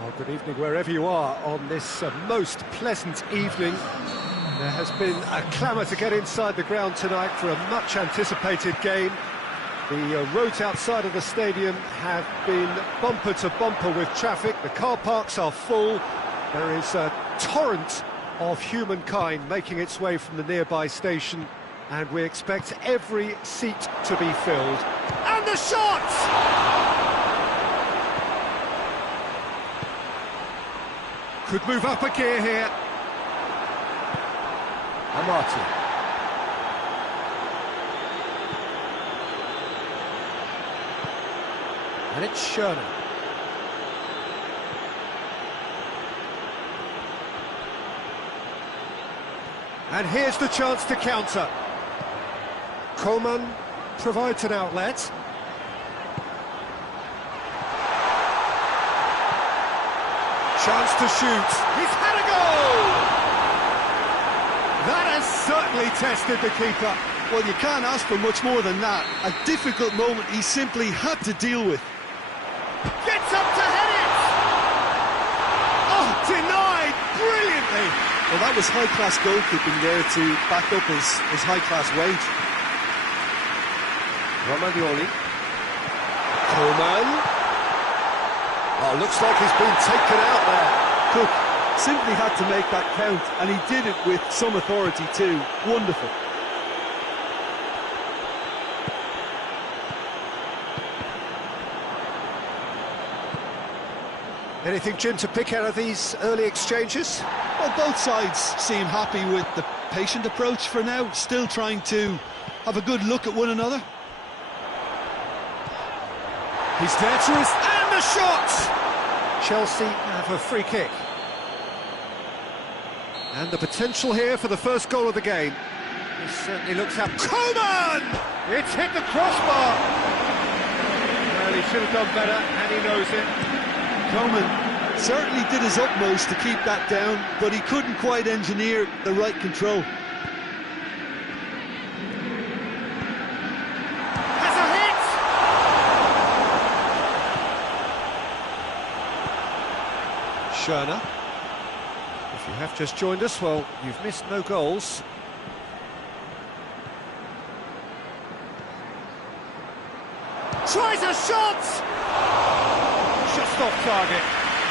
Well, good evening wherever you are on this most pleasant evening. There has been a clamour to get inside the ground tonight for a much-anticipated game. The roads outside of the stadium have been bumper to bumper with traffic. The car parks are full. There is a torrent of humankind making its way from the nearby station, and we expect every seat to be filled. And the shot! Could move up a gear here. Amati. And it's Schöne. And here's the chance to counter. Coman provides an outlet. Chance to shoot. He's had a goal! That has certainly tested the keeper. Well, you can't ask for much more than that. A difficult moment he simply had to deal with. Gets up to head it! Oh, denied brilliantly! Well, that was high-class goalkeeping there to back up his high-class wage. Romagnoli. Coman. Oh, looks like he's been taken out there. Cook simply had to make that count, and he did it with some authority too. Wonderful. Anything, Jim, to pick out of these early exchanges? Well, both sides seem happy with the patient approach for now, still trying to have a good look at one another. He's there to his... and the shot! Chelsea have a free kick. And the potential here for the first goal of the game. He certainly looks up. Coman! It's hit the crossbar! Well, he should have done better, and he knows it. Coman certainly did his utmost to keep that down, but he couldn't quite engineer the right control. Has a hit! Schöne. If you have just joined us, well, you've missed no goals. Tries a shot! Just off target.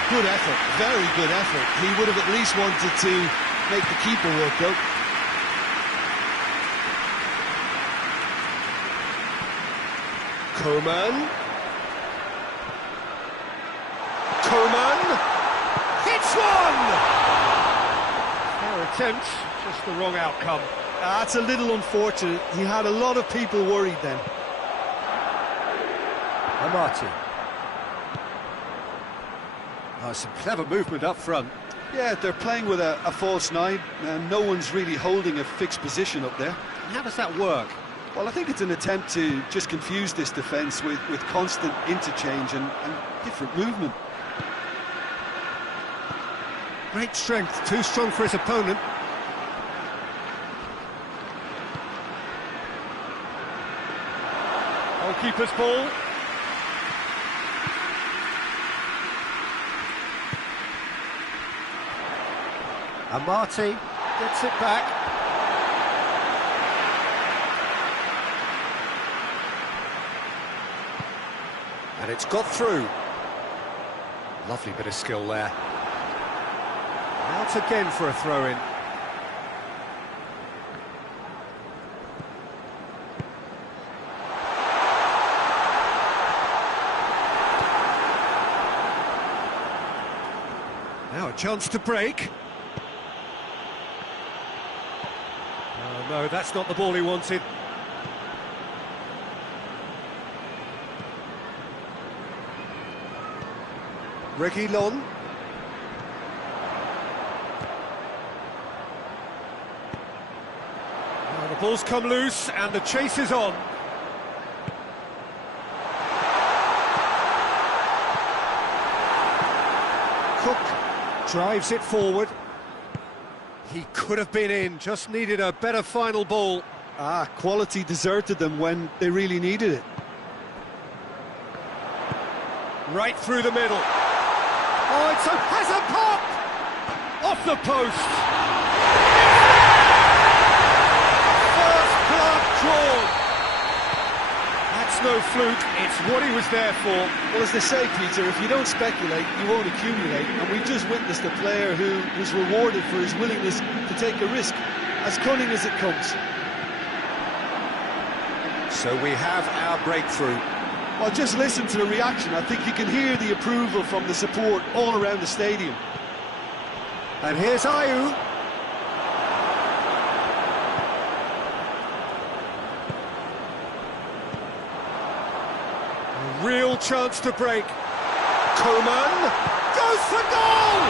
Good effort, very good effort. He would have at least wanted to make the keeper work out. Coman. Coman hits one! Fair attempt, just the wrong outcome. That's a little unfortunate. He had a lot of people worried then. Amati. Oh, some clever movement up front. Yeah, they're playing with a false nine, and no one's really holding a fixed position up there. How does that work? Well, I think it's an attempt to just confuse this defence with constant interchange and different movement. Great strength, too strong for his opponent. Goalkeeper's ball. Amati gets it back. And it's got through. Lovely bit of skill there. Out again for a throw-in. Now a chance to break. Oh no, that's not the ball he wanted. Reguilon. Oh, the ball's come loose and the chase is on. Cook drives it forward. He could have been in, just needed a better final ball. Quality deserted them when they really needed it. Right through the middle. Oh, it's has a pop! Off the post! First blood drawn! That's no fluke, it's what he was there for. Well, as they say, Peter, if you don't speculate, you won't accumulate. And we've just witnessed a player who was rewarded for his willingness to take a risk, as cunning as it comes. So we have our breakthrough. Well, just listen to the reaction. I think you can hear the approval from the support all around the stadium. And here's Ayew. A real chance to break. Coman goes for goal!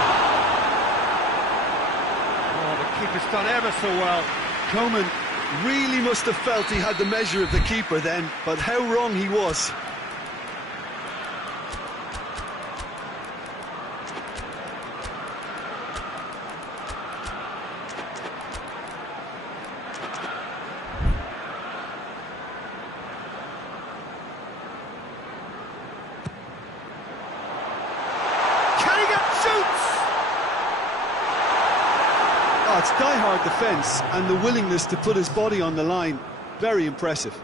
Oh, the keeper's done ever so well. Coman really must have felt he had the measure of the keeper then, but how wrong he was. Oh, it's die-hard defence and the willingness to put his body on the line. Very impressive.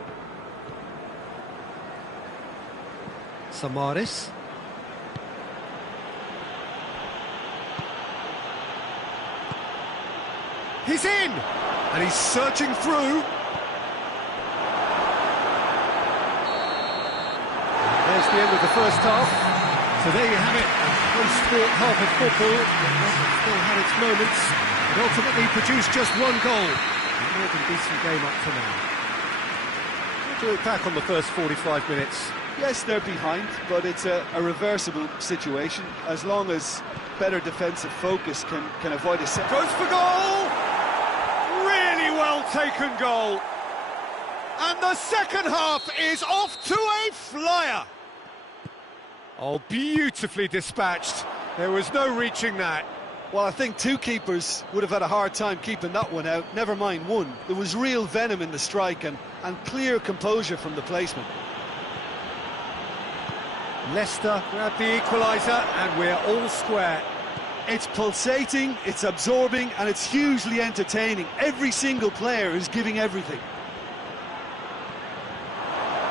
Samaris. He's in! And he's searching through. There's the end of the first half. So there you have it. Post-sport half of football. It still had its moments. It ultimately produced just one goal. A more than decent game up to now. What do you look back on the first 45 minutes? Yes, they're behind, but it's a reversible situation. As long as better defensive focus can avoid a set. Goes for goal! Really well taken goal. And the second half is off to a flyer. Oh, beautifully dispatched. There was no reaching that. Well, I think two keepers would have had a hard time keeping that one out, never mind one. There was real venom in the strike and clear composure from the placement. Leicester grab the equaliser and we're all square. It's pulsating, it's absorbing and it's hugely entertaining. Every single player is giving everything.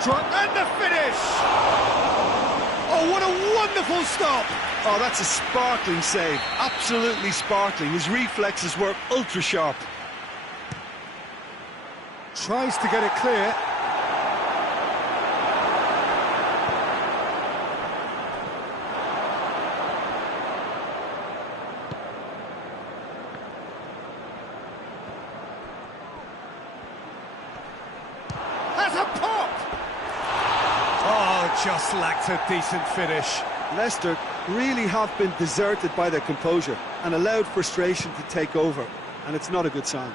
And the finish! Oh, what a wonderful stop! Oh, that's a sparkling save, absolutely sparkling. His reflexes were ultra sharp. Tries to get it clear. Has a pop! Oh, just lacked a decent finish. Leicester really have been deserted by their composure and allowed frustration to take over, and it's not a good sign.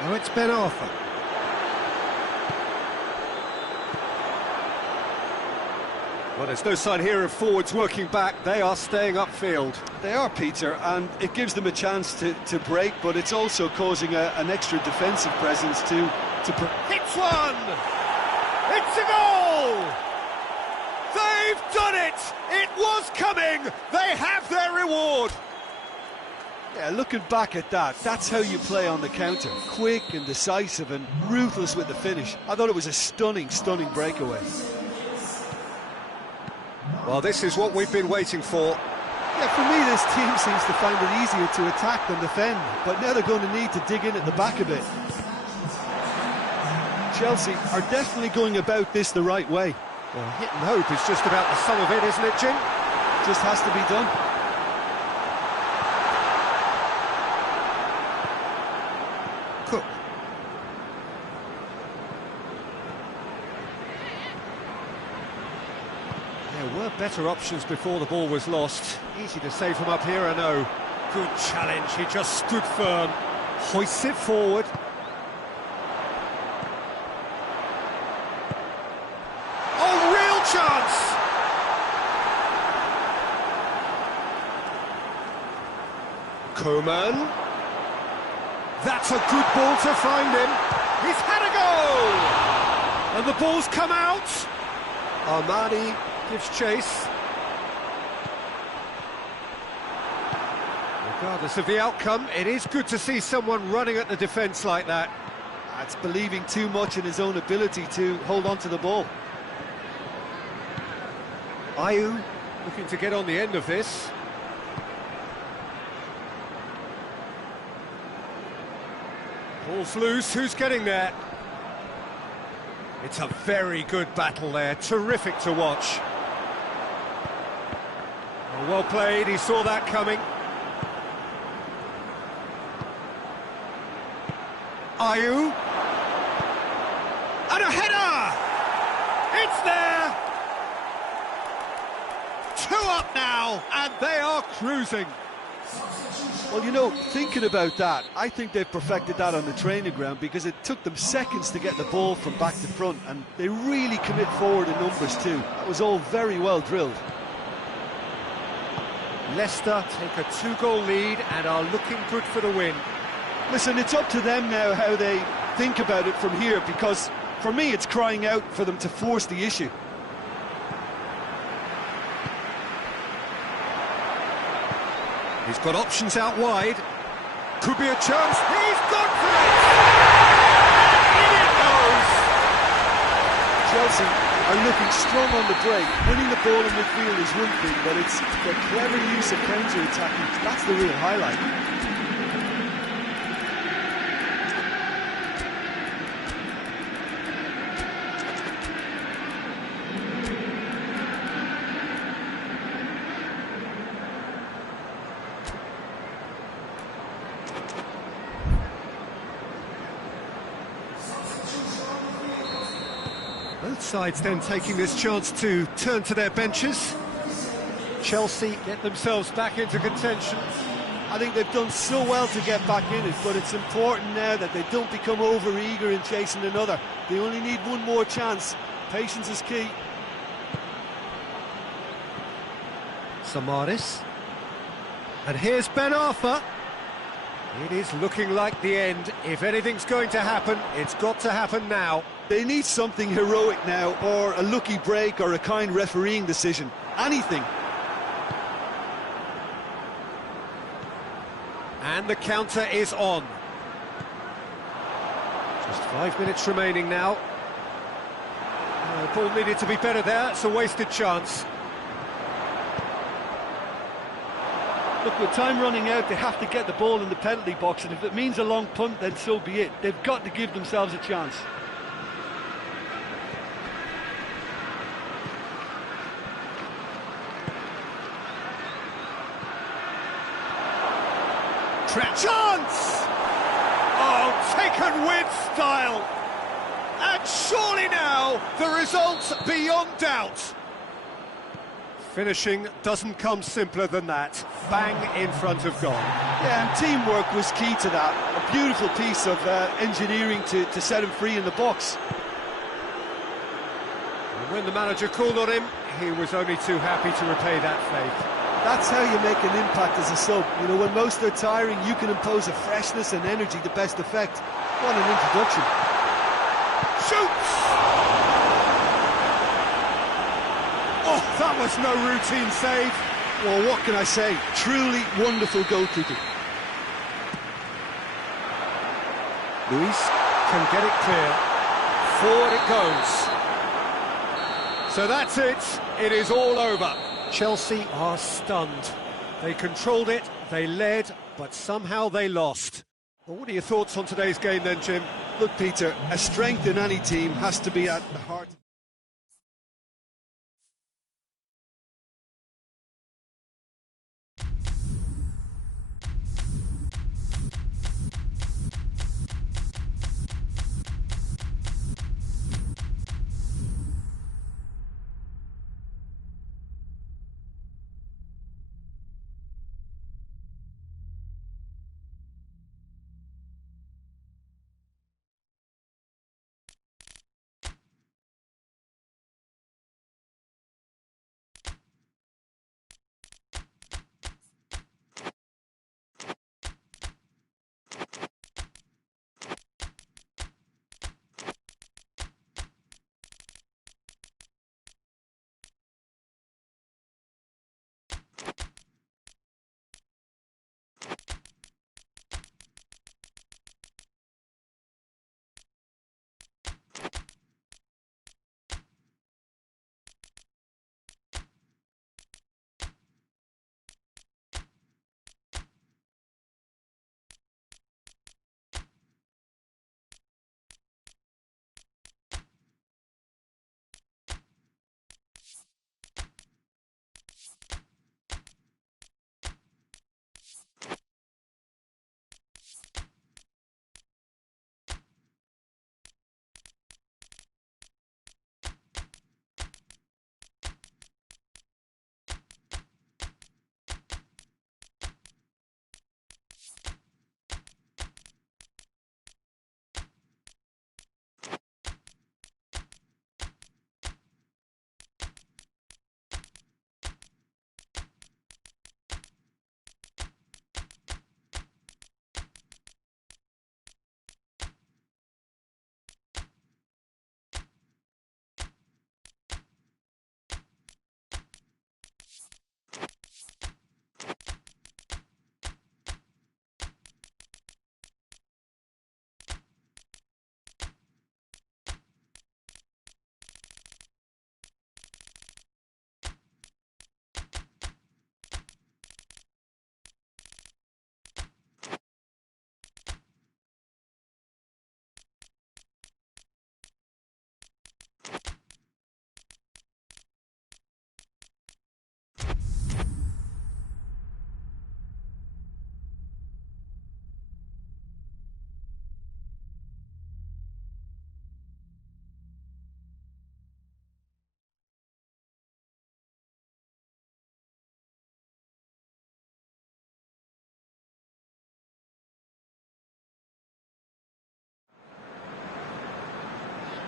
Now it's Ben Arthur. Well, there's no sign here of forwards working back. They are staying upfield. They are, Peter, and it gives them a chance to break, but it's also causing an extra defensive presence to hits one! It's a goal! They've done it! It was coming! They have their reward! Yeah, looking back at that, that's how you play on the counter. Quick and decisive and ruthless with the finish. I thought it was a stunning, stunning breakaway. Well, this is what we've been waiting for. Yeah, for me, this team seems to find it easier to attack than defend, but now they're going to need to dig in at the back a bit. Chelsea are definitely going about this the right way. Well, hit and hope is just about the sum of it, isn't it, Jim? Just has to be done. Cook. There were better options before the ball was lost. Easy to save from up here, I know. Good challenge, he just stood firm. Hoists it forward. Oh, real chance! Coman. That's a good ball to find him. He's had a goal! the ball's come out. Armani gives chase. Regardless of the outcome, it is good to see someone running at the defence like that. That's believing too much in his own ability to hold on to the ball. Ayew looking to get on the end of this. Ball's loose, who's getting there? It's a very good battle there, terrific to watch. Oh, well played, he saw that coming. Ayew. And a header! It's there! 2 up now, and they are cruising. Well, you know, thinking about that, I think they've perfected that on the training ground, because it took them seconds to get the ball from back to front, and they really commit forward in numbers too. That was all very well drilled. Leicester take a 2-goal lead and are looking good for the win. Listen, it's up to them now how they think about it from here, because for me it's crying out for them to force the issue. He's got options out wide. Could be a chance. He's gone for it! In it goes! Chelsea are looking strong on the break. Winning the ball in midfield is one thing, but it's the clever use of counter-attacking. That's the real highlight. Both sides then taking this chance to turn to their benches. Chelsea get themselves back into contention. I think they've done so well to get back in it, but it's important now that they don't become over-eager in chasing another. They only need one more chance. Patience is key. Samaris. And here's Ben Arthur. It is looking like the end. If anything's going to happen, it's got to happen now. They need something heroic now, or a lucky break, or a kind refereeing decision. Anything. And the counter is on. Just 5 minutes remaining now. The ball needed to be better there. It's a wasted chance. Look, with time running out, they have to get the ball in the penalty box, and if it means a long punt, then so be it. They've got to give themselves a chance. Chance! Oh, taken with style! And surely now, the result's beyond doubt. Finishing doesn't come simpler than that. Bang in front of goal. Yeah, and teamwork was key to that. A beautiful piece of engineering to set him free in the box. And when the manager called on him, he was only too happy to repay that faith. That's how you make an impact as a sub. You know, when most are tiring, you can impose a freshness and energy to best effect. What an introduction. Shoots! Oh, that was no routine save. Well, what can I say? Truly wonderful goalkeeping. Luis can get it clear. Forward it goes. So that's it. It is all over. Chelsea are stunned. They controlled it, they led, but somehow they lost. Well, what are your thoughts on today's game then, Jim? Look, Peter, a strength in any team has to be at the heart.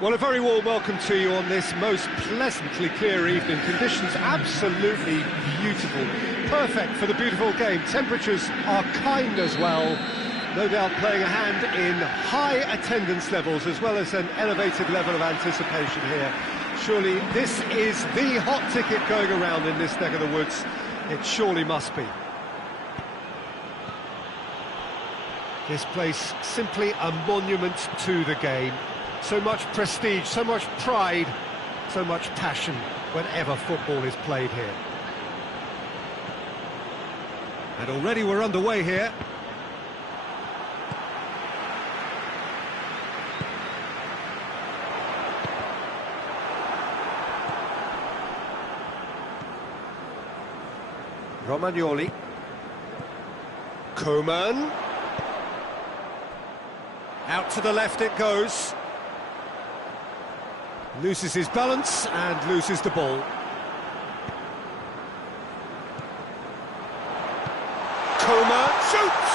Well, a very warm welcome to you on this most pleasantly clear evening. Conditions absolutely beautiful. Perfect for the beautiful game. Temperatures are kind as well. No doubt playing a hand in high attendance levels as well as an elevated level of anticipation here. Surely this is the hot ticket going around in this neck of the woods. It surely must be. This place simply a monument to the game. So much prestige, so much pride, so much passion whenever football is played here. And already we're underway here. Romagnoli. Coman. Out to the left it goes. Loses his balance and loses the ball. Coman shoots!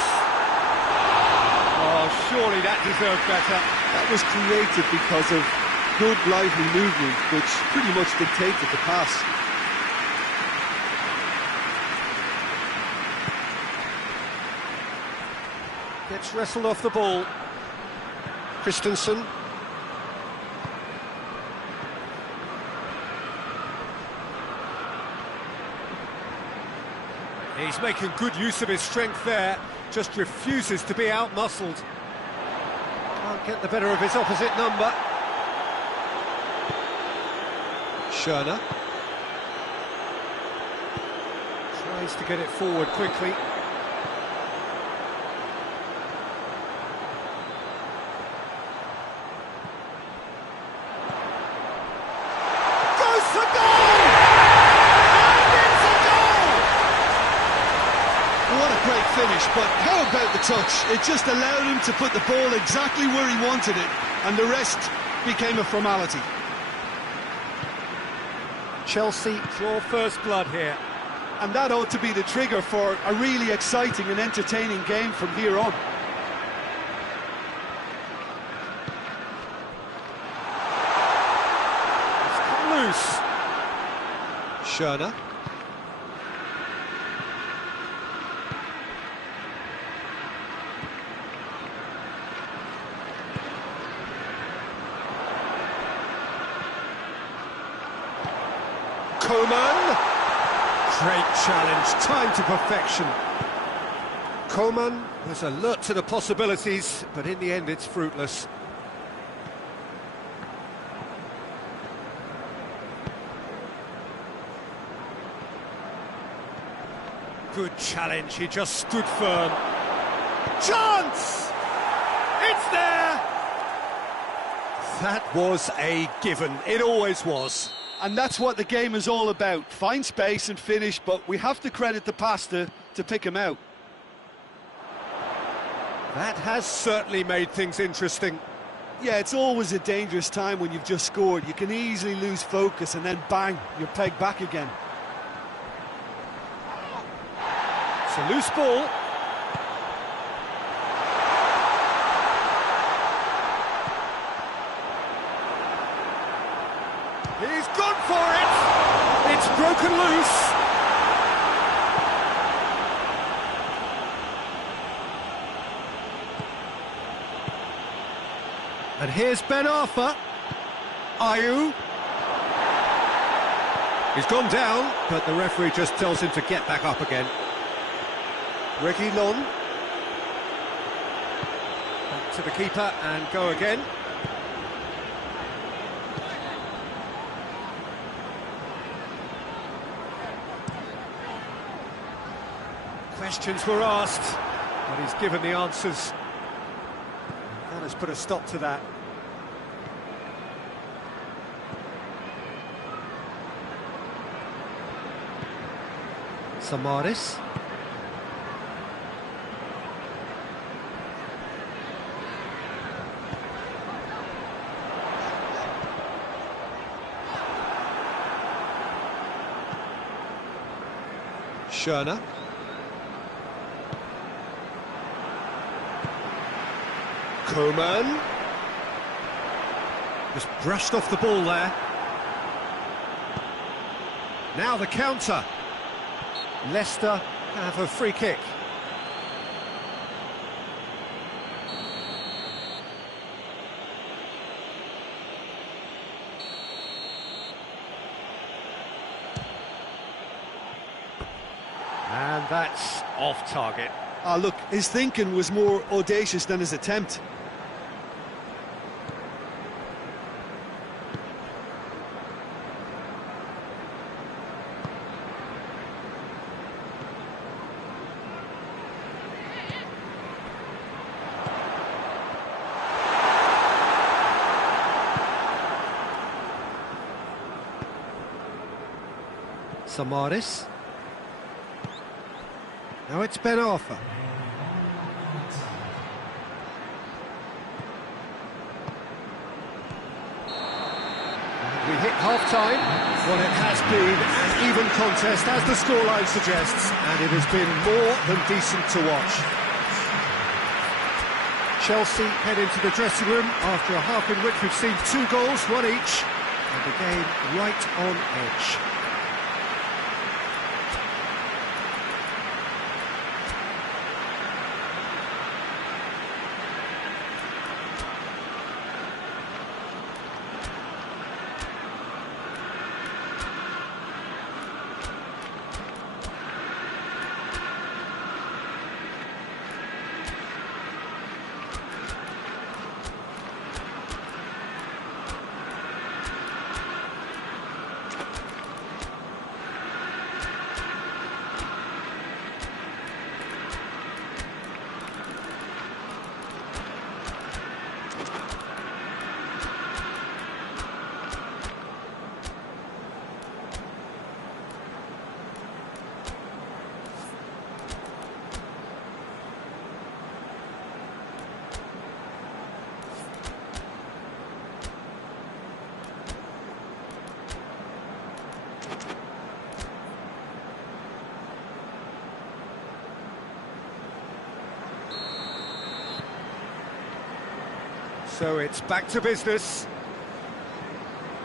Oh, surely that deserved better. That was created because of good, lively movement, which pretty much dictated the pass. Gets wrestled off the ball. Christensen. He's making good use of his strength there, just refuses to be out-muscled. Can't get the better of his opposite number. Schürrle. Tries to get it forward quickly. Finish, but how about the touch? It just allowed him to put the ball exactly where he wanted it, and the rest became a formality. Chelsea draw first blood here. And that ought to be the trigger for a really exciting and entertaining game from here on. It's come loose. Schürrle. Coman, great challenge, time to perfection. Coman was alert to the possibilities, but in the end it's fruitless. Good challenge, he just stood firm. Chance! It's there! That was a given, it always was. And that's what the game is all about. Find space and finish, but we have to credit the passer to pick him out. That has certainly made things interesting. Yeah, it's always a dangerous time when you've just scored. You can easily lose focus and then bang, you're pegged back again. It's a loose ball. He's gone for it! It's broken loose! And here's Ben Arfa. Ayew. He's gone down, but the referee just tells him to get back up again. Reguilón. Back to the keeper and go again. Questions were asked, but he's given the answers. That has put a stop to that. Samaris. Schürrle. Coman. Just brushed off the ball there. Now the counter. Leicester have a free kick. And that's off target. Ah, look, his thinking was more audacious than his attempt. Samaris. Now it's Ben Arthur. We hit half-time. Well, it has been an even contest, as the scoreline suggests, and it has been more than decent to watch. Chelsea head into the dressing room after a half in which we've seen 2 goals, 1 each, and the game right on edge. So it's back to business.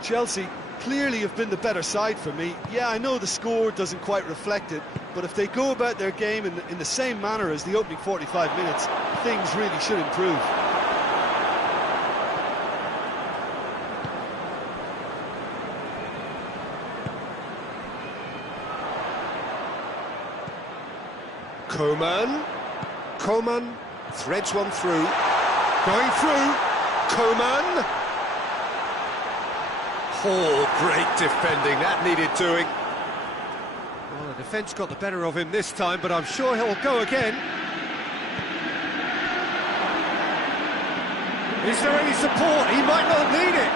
Chelsea clearly have been the better side for me. Yeah, I know the score doesn't quite reflect it, but if they go about their game in the same manner as the opening 45 minutes, things really should improve. Coman threads one through. Going through. Coman. Oh, great defending. That needed doing. Well, the defence got the better of him this time, but I'm sure he'll go again. Is there any support? He might not need it.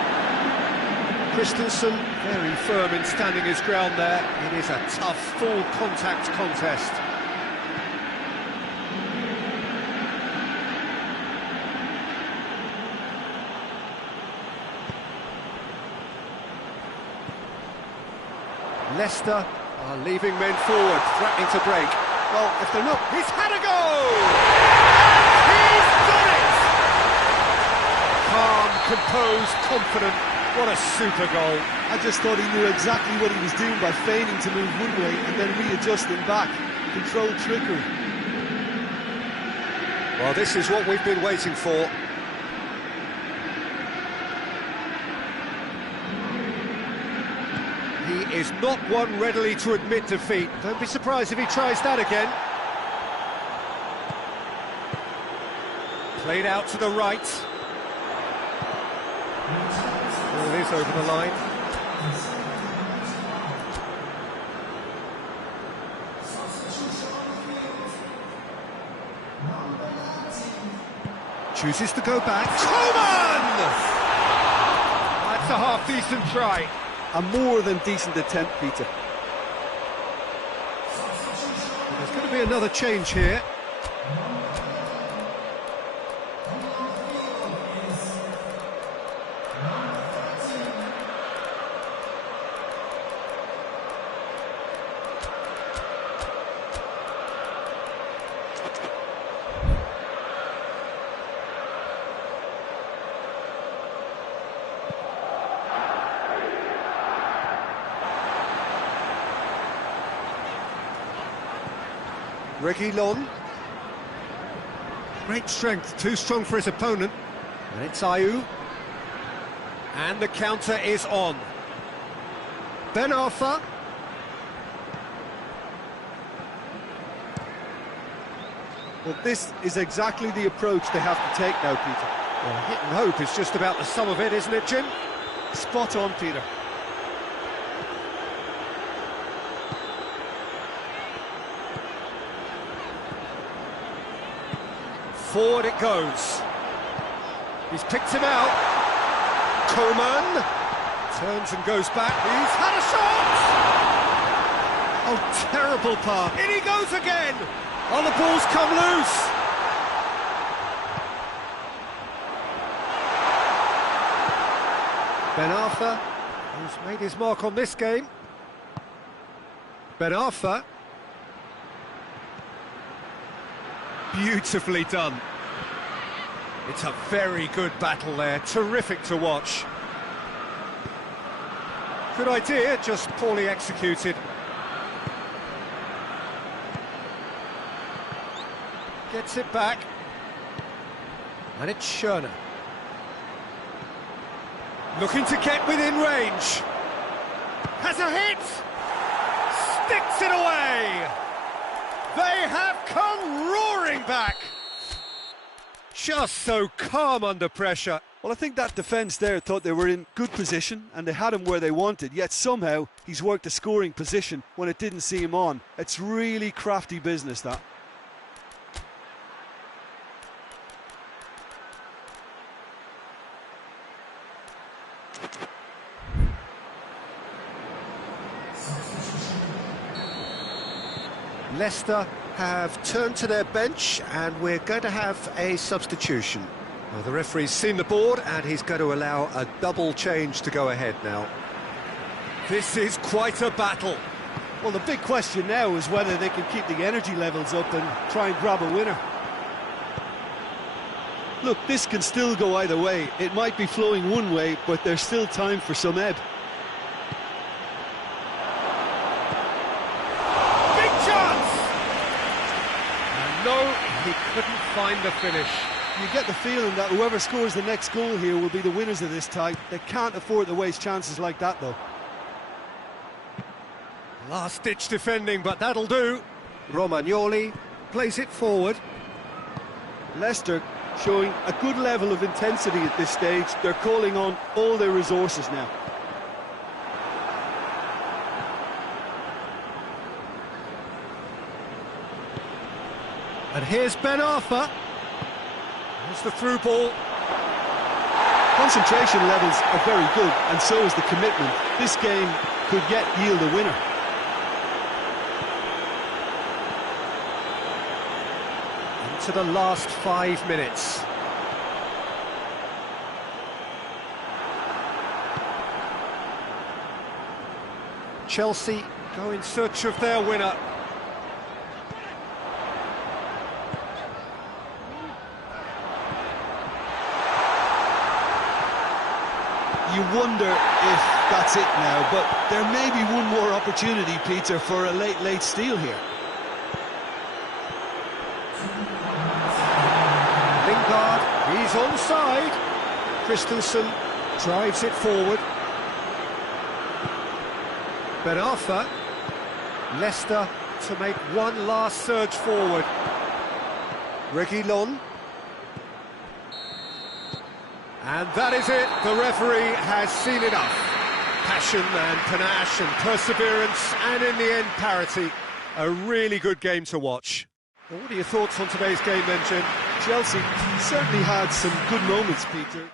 Christensen very firm in standing his ground there. It is a tough, full contact contest. Leicester are leaving men forward, threatening to break. Well, if they're not, he's had a go! He's done it! Calm, composed, confident. What a super goal. I just thought he knew exactly what he was doing by feigning to move one way and then readjusting back. Controlled trickery. Well, this is what we've been waiting for. He is not one readily to admit defeat. Don't be surprised if he tries that again. Played out to the right. Ball is over the line. Chooses to go back. Coman! That's a half-decent try. A more than decent attempt, Peter. There's going to be another change here. Reguilon. Great strength, too strong for his opponent. And it's Ayew. And the counter is on. Ben Arfa. Well, this is exactly the approach they have to take now, Peter. Well, hit and hope is just about the sum of it, isn't it, Jim? Spot on, Peter. Forward it goes. He's picked him out. Coman turns and goes back. He's had a shot! Oh, terrible pass. In he goes again! Oh, the ball's come loose! Ben Arfa, who's made his mark on this game. Ben Arfa. Beautifully done. It's a very good battle there, terrific to watch. Good idea, just poorly executed. Gets it back. And it's Schöne. Looking to get within range. Has a hit! Sticks it away! They have come roaring back! Just so calm under pressure. Well, I think that defence there thought they were in good position and they had him where they wanted, yet somehow he's worked a scoring position when it didn't see him on. It's really crafty business, that. Leicester have turned to their bench and we're going to have a substitution. Well, the referee's seen the board and he's going to allow a double change to go ahead now. This is quite a battle. Well, the big question now is whether they can keep the energy levels up and try and grab a winner. Look, this can still go either way. It might be flowing one way, but there's still time for some ebb. No, he couldn't find the finish. You get the feeling that whoever scores the next goal here will be the winners of this tie. They can't afford to waste chances like that, though. Last-ditch defending, but that'll do. Romagnoli plays it forward. Leicester showing a good level of intensity at this stage. They're calling on all their resources now. And here's Ben Arfa. Here's the through ball. Concentration levels are very good, and so is the commitment. This game could yet yield a winner. Into the last 5 minutes. Chelsea go in search of their winner. You wonder if that's it now, but there may be one more opportunity, Peter, for a late steal here. Lingard, he's onside. Christensen drives it forward. Ben Arfa. Leicester to make one last surge forward. Reguilon. And that is it, the referee has seen enough. Passion and panache and perseverance, and in the end, parity. A really good game to watch. Well, what are your thoughts on today's game then, Jim? Chelsea certainly had some good moments, Peter.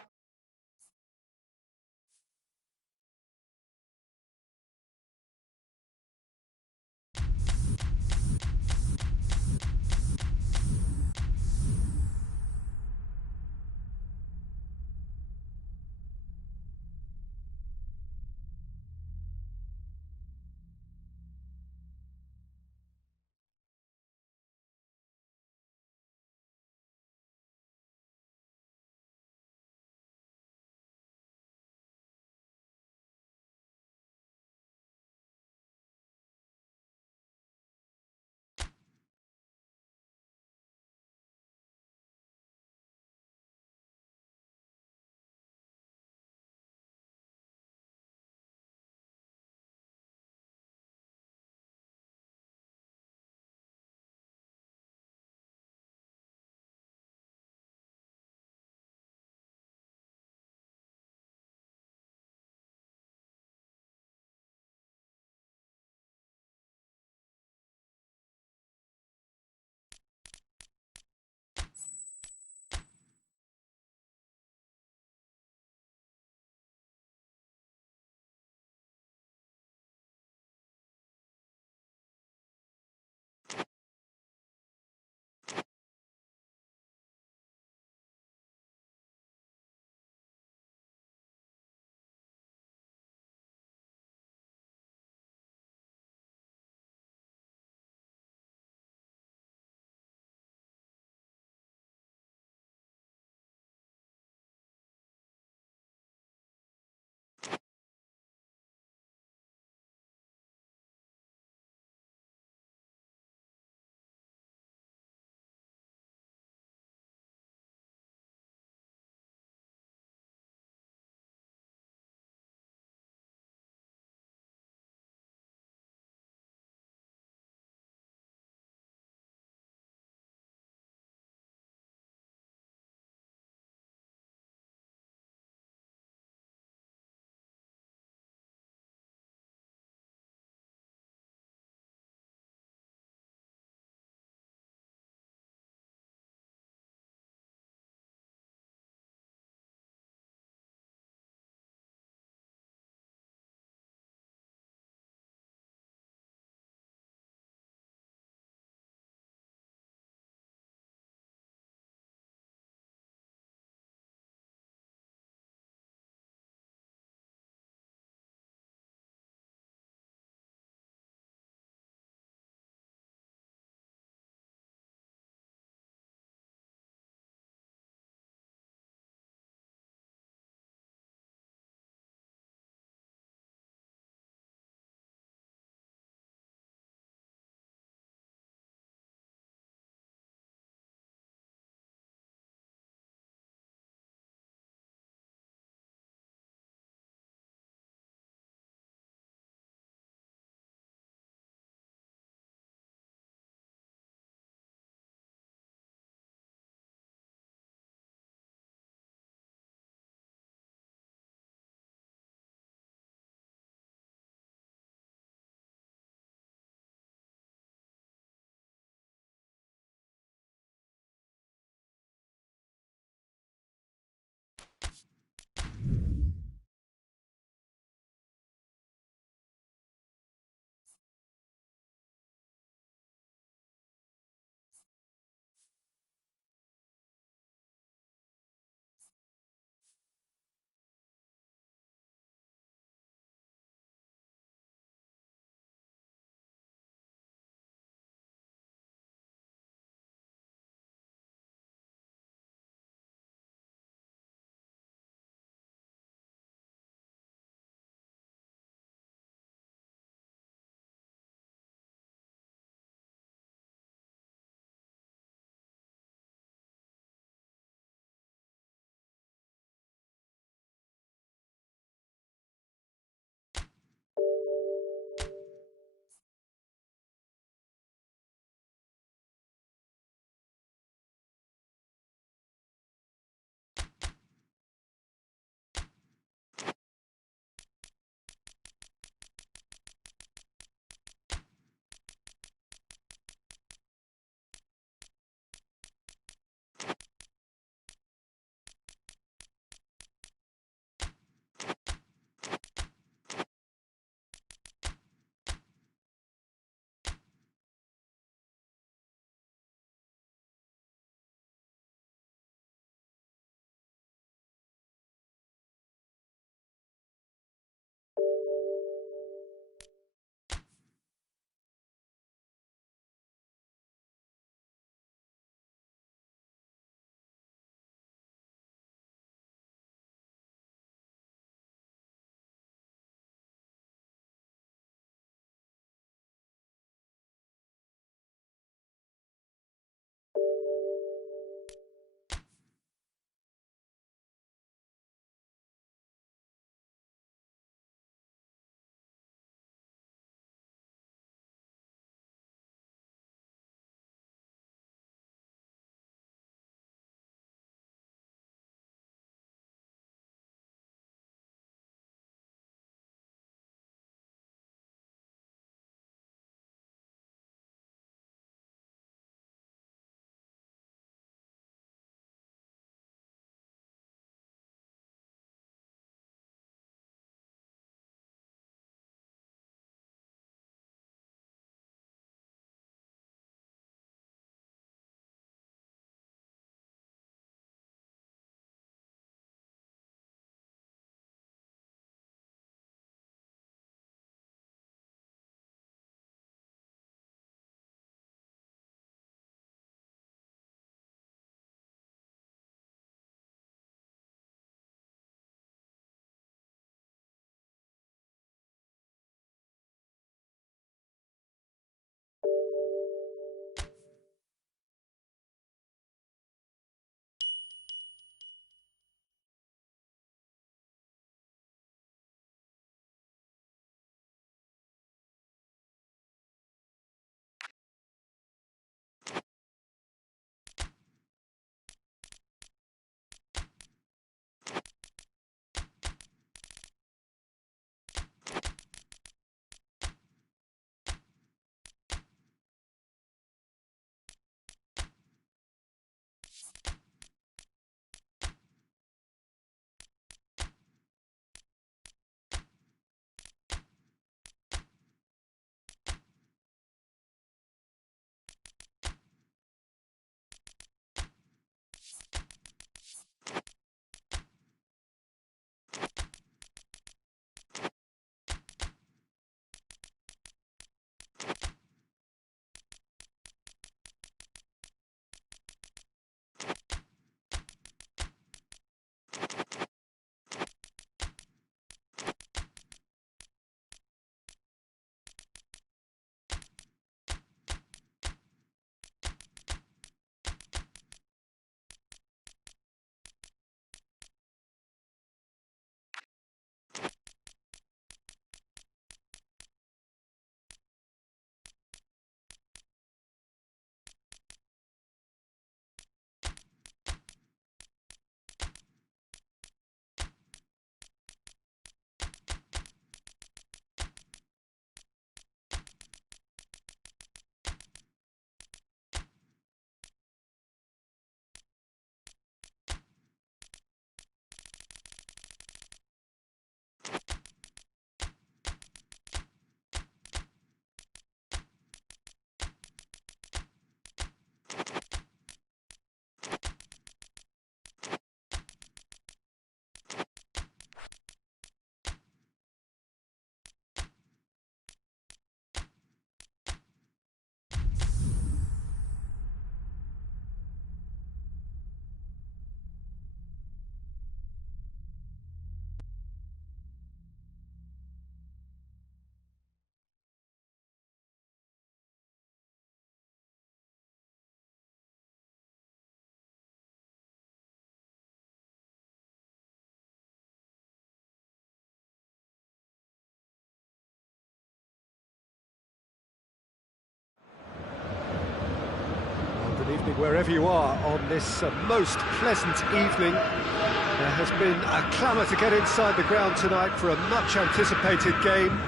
Wherever you are on this most pleasant evening, there has been a clamour to get inside the ground tonight for a much-anticipated game.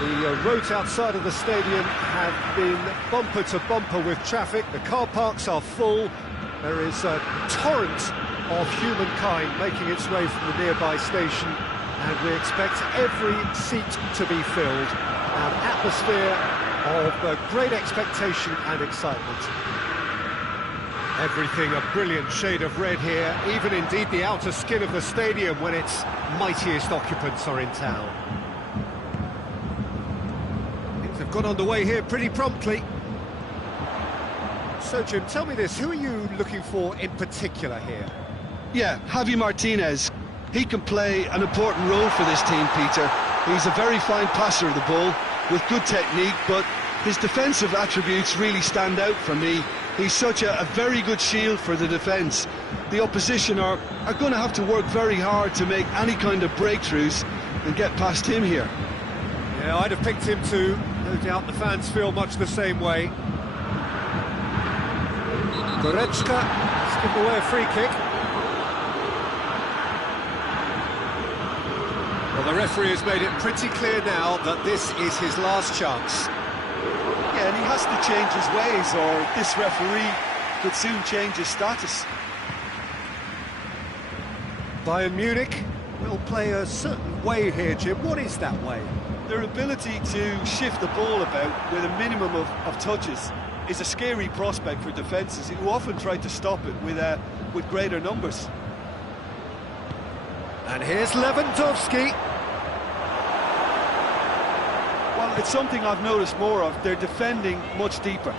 The roads outside of the stadium have been bumper to bumper with traffic. The car parks are full. There is a torrent of humankind making its way from the nearby station, and we expect every seat to be filled. An atmosphere of great expectation and excitement. Everything a brilliant shade of red here, even indeed the outer skin of the stadium when its mightiest occupants are in town. Things have got underway here pretty promptly. So, Jim, tell me this, who are you looking for in particular here? Yeah, Javi Martinez. He can play an important role for this team, Peter. He's a very fine passer of the ball with good technique, but his defensive attributes really stand out for me. He's such a very good shield for the defence. The opposition are going to have to work very hard to make any kind of breakthroughs and get past him here. Yeah, I'd have picked him too. No doubt the fans feel much the same way. Goretzka has given away a free kick. Well, the referee has made it pretty clear now that this is his last chance. Yeah, and he has to change his ways, or this referee could soon change his status. Bayern Munich will play a certain way here, Jim. What is that way? Their ability to shift the ball about with a minimum of touches is a scary prospect for defences who often try to stop it with greater numbers. And here's Lewandowski. Well, it's something I've noticed more of. They're defending much deeper.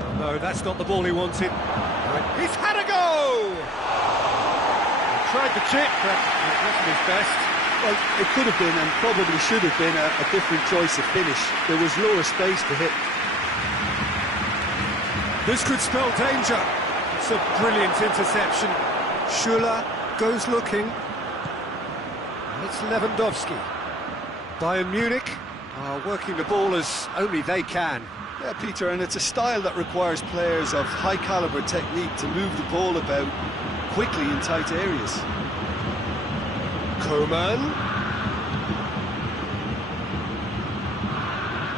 Oh, no, that's not the ball he wanted. He's had a go! He tried the chip, but it wasn't his best. Well, it could have been, and probably should have been, a different choice of finish. There was lower space to hit. This could spell danger. It's a brilliant interception. Schüller goes looking. It's Lewandowski. Bayern Munich are working the ball as only they can. Yeah, Peter, and it's a style that requires players of high-caliber technique to move the ball about quickly in tight areas. Coman.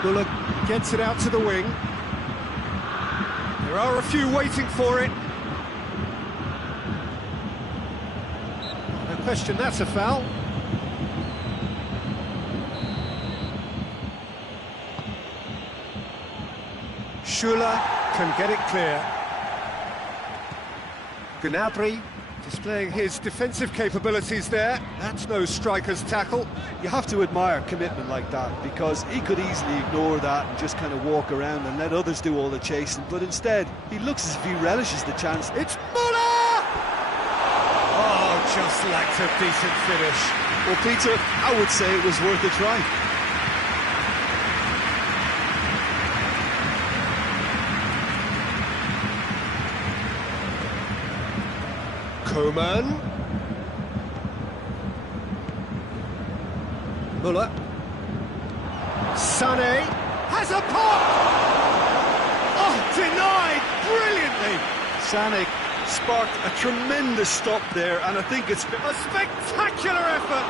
Müller gets it out to the wing. There are a few waiting for it. No question, that's a foul. Schüller can get it clear. Gnabry displaying his defensive capabilities there. That's no striker's tackle. You have to admire commitment like that, because he could easily ignore that and just kind of walk around and let others do all the chasing, but instead he looks as if he relishes the chance. It's Müller! Oh, just lacked a decent finish. Well, Peter, I would say it was worth a try. Coman. Müller. Sané has a pop! Oh, denied brilliantly! Sané sparked a tremendous stop there, and I think it's a spectacular effort!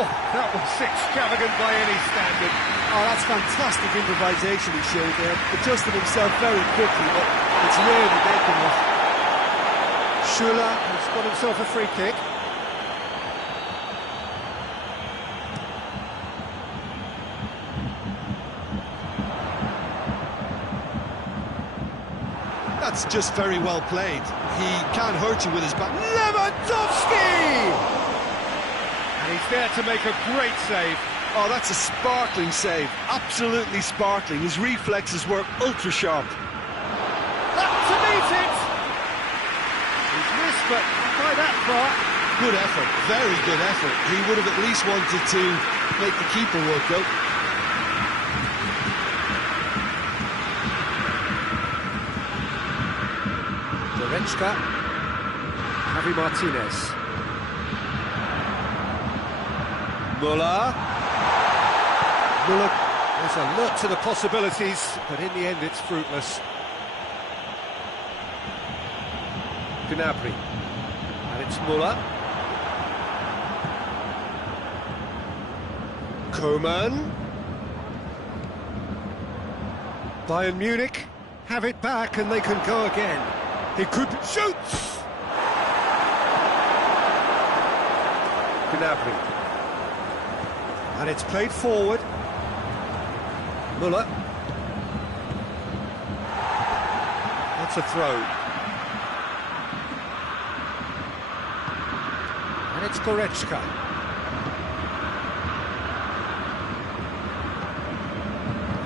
Oh, that was extravagant by any standard. Oh, that's fantastic improvisation he showed there. Adjusted himself very quickly, but it's rare that they come off. Schüller has got himself a free kick. That's just very well played. He can't hurt you with his back. Lewandowski! And he's there to make a great save. Oh, that's a sparkling save. Absolutely sparkling. His reflexes were ultra sharp. Up to meet it! He's missed, but by that far. Good effort, very good effort. He would have at least wanted to make the keeper work out. Goretzka, Javi Martinez. Müller. Müller There's a lot to the possibilities, but in the end it's fruitless. Gnabry. And it's Muller. Coman. Bayern Munich have it back and they can go again. He could shoot! Gnabry. And it's played forward. Muller. That's a throw. And it's Goretzka.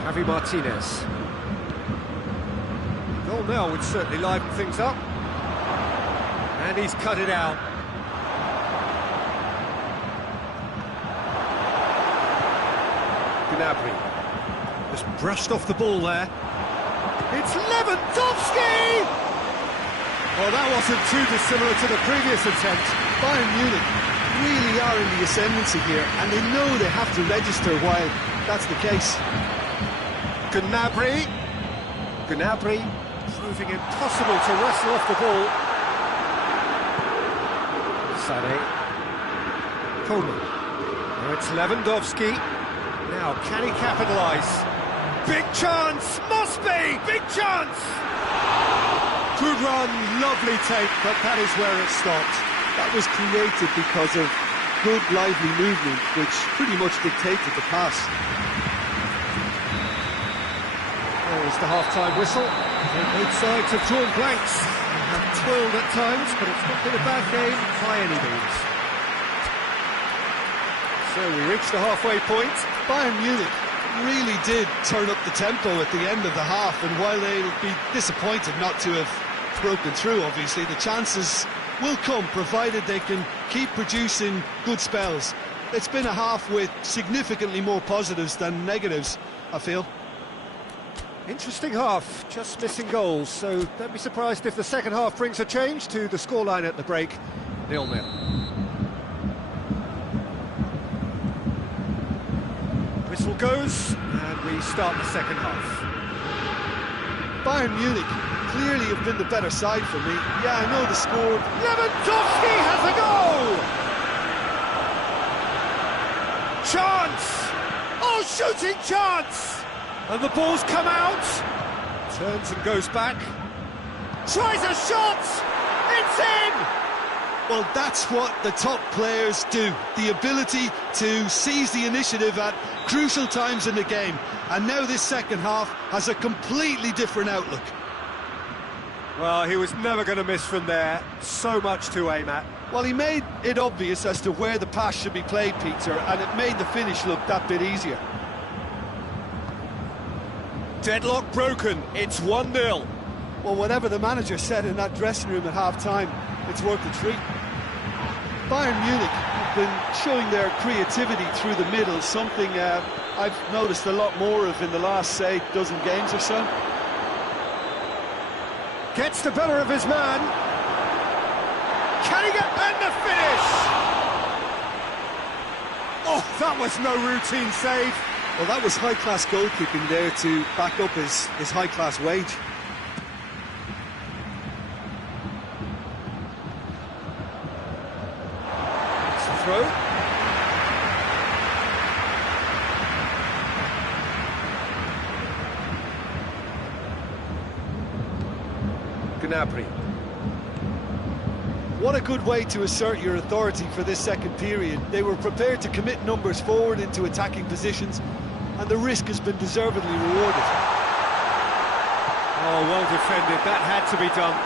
Javi Martinez. Goal now would certainly liven things up. And he's cut it out. Gnabry. Just brushed off the ball there. It's Lewandowski! Well, that wasn't too dissimilar to the previous attempt. Bayern Munich really are in the ascendancy here, and they know they have to register while that's the case. Gnabry. Gnabry proving impossible to wrestle off the ball. Sané. Coman. Now it's Lewandowski. Now, can he capitalise? Big chance! Must be! Big chance! Good run, lovely take, but that is where it stopped. That was created because of good, lively movement, which pretty much dictated the pass. There's the half-time whistle. Both sides have drawn blanks. They have toiled at times, but it's not been a bad game by any means. So we reach the halfway point. Bayern Munich really did turn up the tempo at the end of the half, and while they'll be disappointed not to have broken through, obviously, the chances will come, provided they can keep producing good spells. It's been a half with significantly more positives than negatives, I feel. Interesting half, just missing goals, so don't be surprised if the second half brings a change to the scoreline at the break, 0-0. Whistle goes, and we start the second half. Bayern Munich clearly have been the better side for me. Yeah, I know the score. Lewandowski has a goal! Chance! Oh, shooting chance! And the ball's come out. Turns and goes back. Tries a shot! It's in! Well, that's what the top players do. The ability to seize the initiative at crucial times in the game. And now this second half has a completely different outlook. Well, he was never going to miss from there. So much to aim at. Well, he made it obvious as to where the pass should be played, Peter, and it made the finish look that bit easier. Deadlock broken. It's 1-0. Well, whatever the manager said in that dressing room at half-time, it's worth the treat. Bayern Munich have been showing their creativity through the middle, something I've noticed a lot more of in the last, say, dozen games or so. Gets the better of his man. Can he get... and the finish! Oh, that was no routine save. Well, that was high-class goalkeeping there to back up his high-class wage. It's a throw. Gnabry. What a good way to assert your authority for this second period. They were prepared to commit numbers forward into attacking positions, and the risk has been deservedly rewarded. Oh, well defended. That had to be done.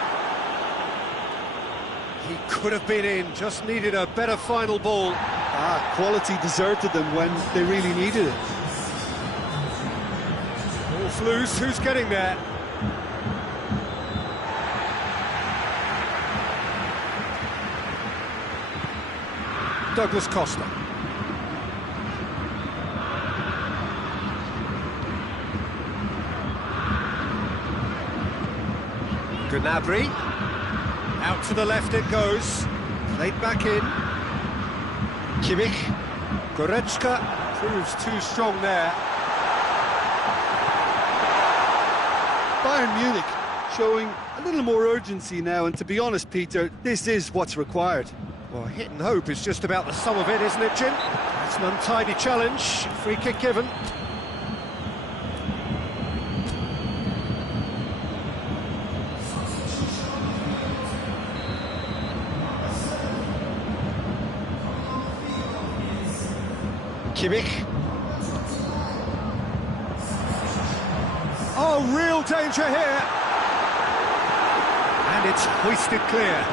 He could have been in, just needed a better final ball. Quality deserted them when they really needed it. Ball's loose, who's getting there? Douglas Costa. Gnabry. Out to the left it goes. Played back in. Kimmich. Goretzka proves too strong there. Bayern Munich showing a little more urgency now, and to be honest, Peter, this is what's required. Well, hit and hope is just about the sum of it, isn't it, Jim? It's an untidy challenge, free kick given. Kimmich. Oh, real danger here. And it's hoisted clear.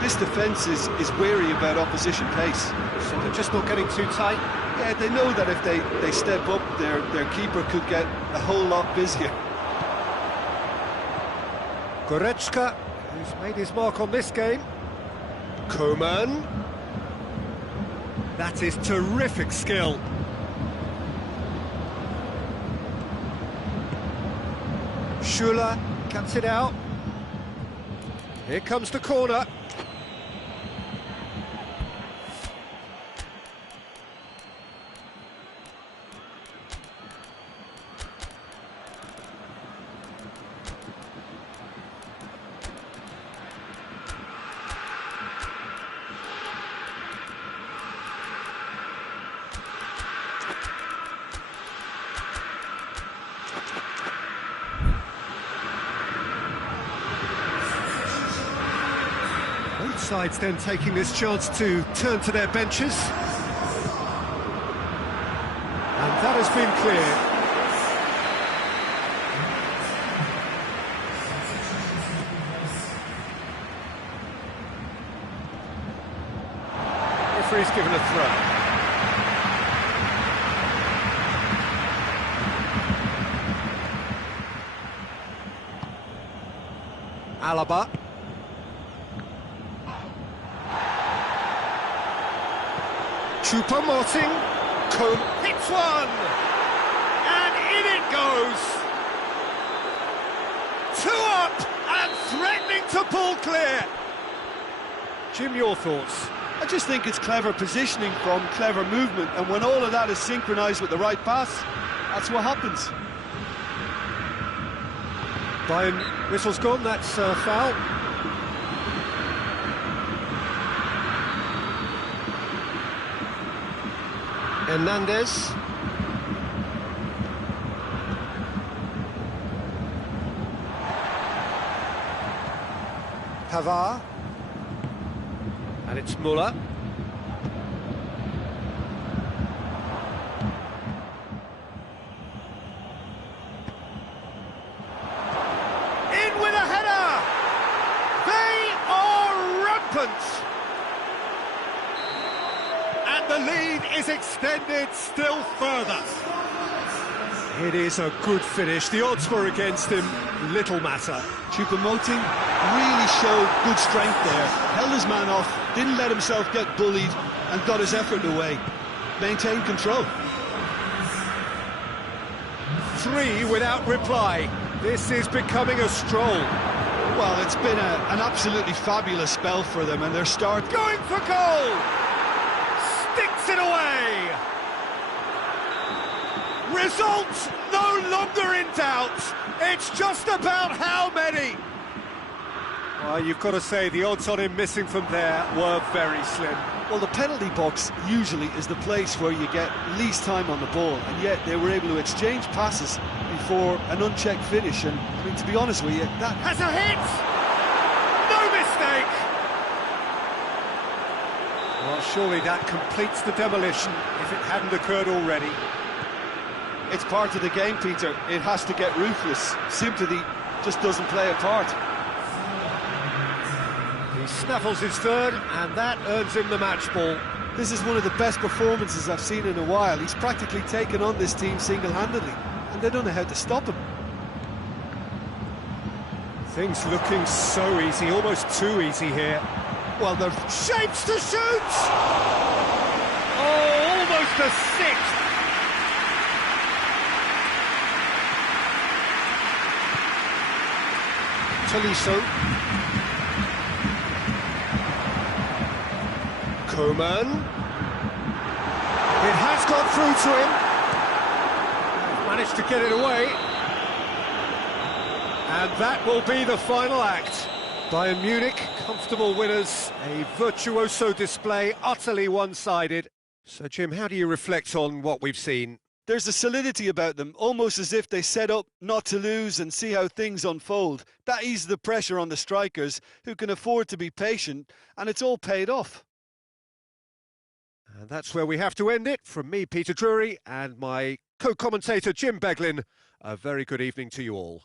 This defence is wary about opposition pace. So they're just not getting too tight. Yeah, they know that if they step up, their keeper could get a whole lot busier. Goretzka, who's made his mark on this game. Coman. That is terrific skill. Schuler cuts it out. Here comes the corner. Both sides then taking this chance to turn to their benches. And that has been clear. Referee's given a throw. Alaba. Choupo-Moting, hits one, and in it goes. 2 up and threatening to pull clear. Jim, your thoughts? I just think it's clever positioning from clever movement, and when all of that is synchronised with the right pass, that's what happens. Bayern whistle's gone, that's a foul. Hernandez. Pavard. And it's Muller. In with a header! They are rampant! And the lead is extended still further. It is a good finish. The odds were against him. Little matter. Choupo-Moting really showed good strength there. Held his man off, didn't let himself get bullied, and got his effort away. Maintained control. 3 without reply. This is becoming a stroll. Well, it's been an absolutely fabulous spell for them, and their start... Going for goal! Sticks it away! Results no longer in doubt. It's just about how many. Well, you've got to say the odds on him missing from there were very slim. Well, the penalty box usually is the place where you get least time on the ball, and yet they were able to exchange passes before an unchecked finish, and I mean, to be honest with you, that... Has a hit! No mistake! Well, surely that completes the demolition if it hadn't occurred already. It's part of the game, Peter. It has to get ruthless. Sympathy just doesn't play a part. He snaffles his third, and that earns him the match ball. This is one of the best performances I've seen in a while. He's practically taken on this team single-handedly, and they don't know how to stop him. Things looking so easy, almost too easy here. Well, they're... Shapes to shoot! Oh, almost a sixth! Tolisso. Coman. It has got through to him. managed to get it away. And that will be the final act. Bayern Munich, comfortable winners, a virtuoso display, utterly one-sided. So, Jim, how do you reflect on what we've seen? There's a solidity about them, almost as if they set up not to lose and see how things unfold. That eases the pressure on the strikers, who can afford to be patient, and it's all paid off. And that's where we have to end it. From me, Peter Drury, and my co-commentator, Jim Beglin, a very good evening to you all.